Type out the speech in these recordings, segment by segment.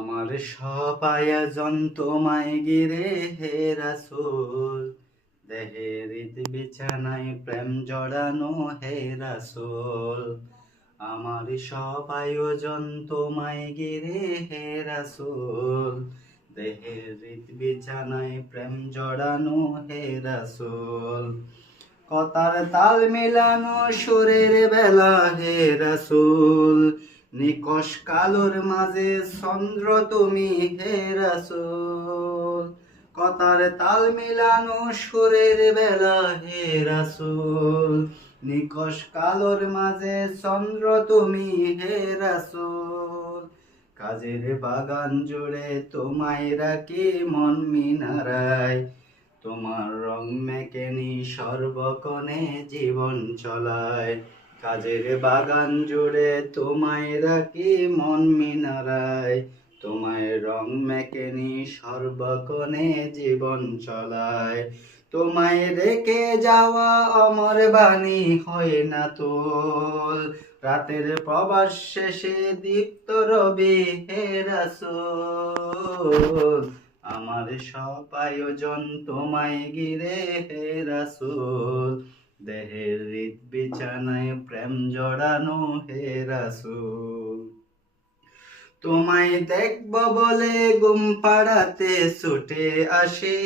আমার সব আয়োজন তোমায় ঘিরে হে রাসূল, দেহের বিছানায় প্রেম জড়ানো হে রাসূল। আমার সব আয়োজন তোমায় ঘিরে হে রাসূল, দেহের বিছানায় প্রেম জড়ানো হে রাসূল। কথার তাল মেলানো সুরের বেলা হে রাসূল, নিকশ কালোর মাঝে চন্দ্র তুমি হে রাসূল। কথার তাল মিলানো সুরের বেলা হে রাসূল, নিকশ কালোর মাঝে চন্দ্র তুমি হে রাসূল। কাজের বাগান জুড়ে তোমায় রাখি মন মিনারায়, তোমার রং মেকেনি সর্বক্ষণে জীবন চলায়। কাজের বাগান জুড়ে তোমায় রাখি মন মিনারায়, তোমায় রং মেকেনি সর্বক্ষণে জীবন চলায়। তোমায় রেখে যাওয়া অমর বাণী হয় না তোল, রাতের প্রবাস শেষে দীপ্ত রবি হে রাসূল। আমার সব আয়োজন তোমায় ঘিরে হে রাসূল, দেহের বিছানায় প্রেম জড়ানো হে রাসূল। তোমায় দেখব বলে ঘুম পাড়াতে ছুটে আসি,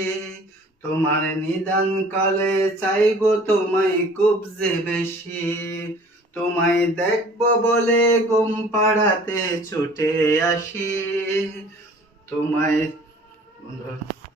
তোমার নিদান কালে চাইগো তোমায় খুব যে বেশি। তোমায় দেখব বলে ঘুম পাড়াতে ছুটে আসি, তোমায়